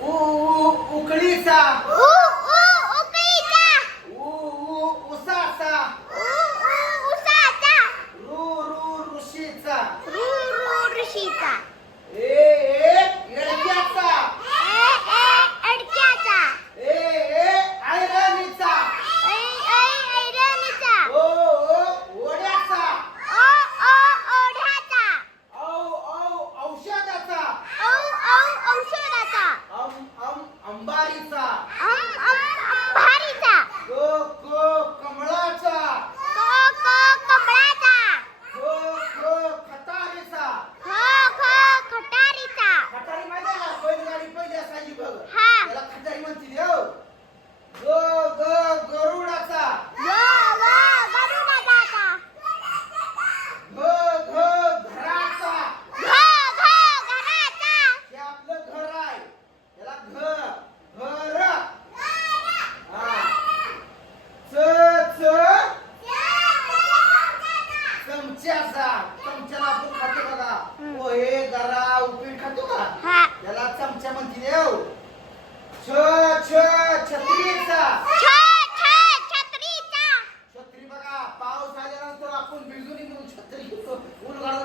ulica, ulica. 这里有个，我那个。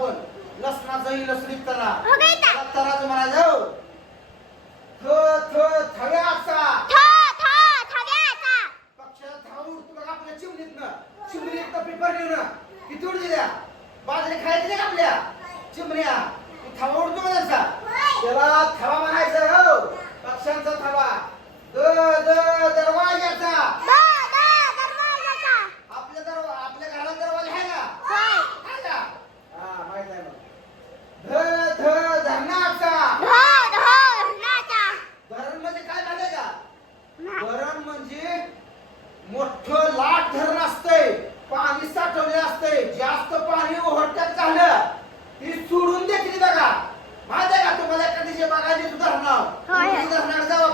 आपण. लसणाचाही लसणीत तरा त्याला तराज जाऊ. थ थ थव्याचा पक्षाला थावून उठतो बघा आपल्या चिमणीतनं चिमणीत पेपर नेऊन किती उड दिल्या बाजरी खायची नाही आपल्या. चिमण्या थावा उडतो त्यांचा त्याला थावा लाट धरण असते पाणी साठवले असते जास्त पाणी ओव्हरटॅक झालं ती सोडून देते बघा. माहिती आहे का तुम्हाला एका दिवशी बघायचे धरण? धरणाकडे जाऊ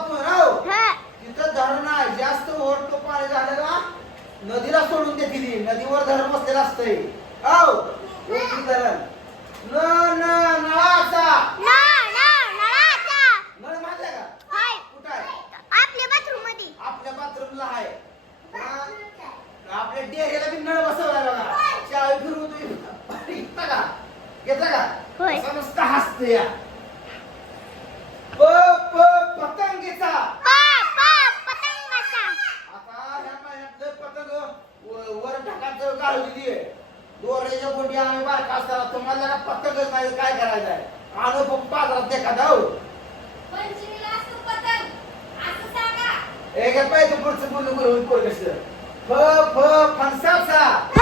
तिथं धरण आहे जास्त ओव्हरटो पाणी झालं ना नदीला सोडून देते नदीवर धरण बसलेलं असतंय. औ धरण. न असल्या प प पतंगीचा. आता ह्या पतंग वर टाकात घालवलेली आहे दोऱ्याच्या गोटी आम्ही बारका असताना तुम्हाला का पतंगच नाही काय करायचं आहे? आणू पण बाजारात देखा जाऊ एक पाहिजे पुढचं पूर्ण करून कोण कसलं फ फ फणसाचा.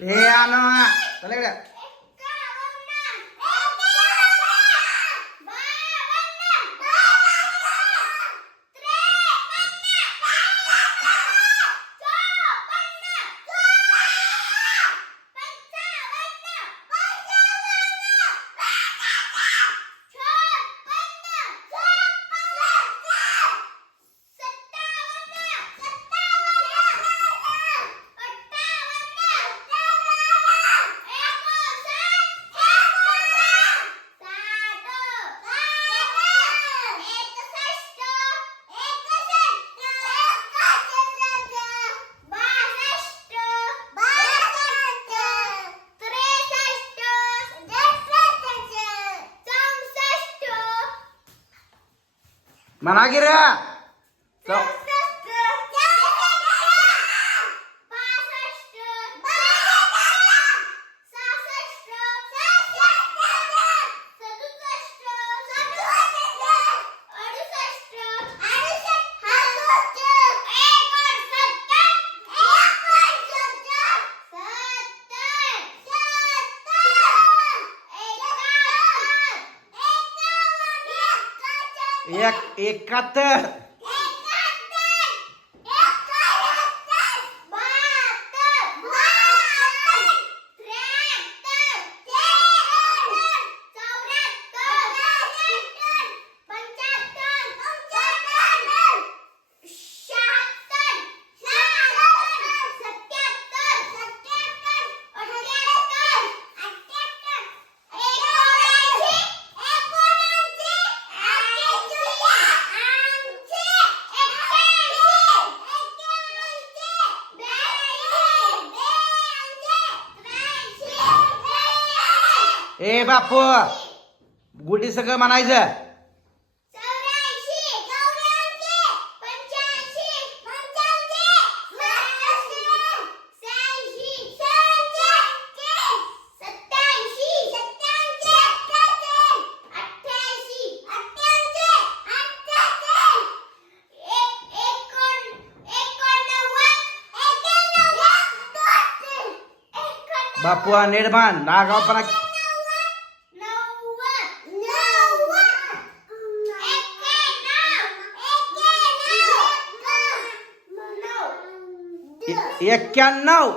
हे आणा चला इकडे म्हणा की એકાતર बापू गुढी सगळं म्हणायचं. बापू निर्माण. नागावपणा एक्क्याण्णव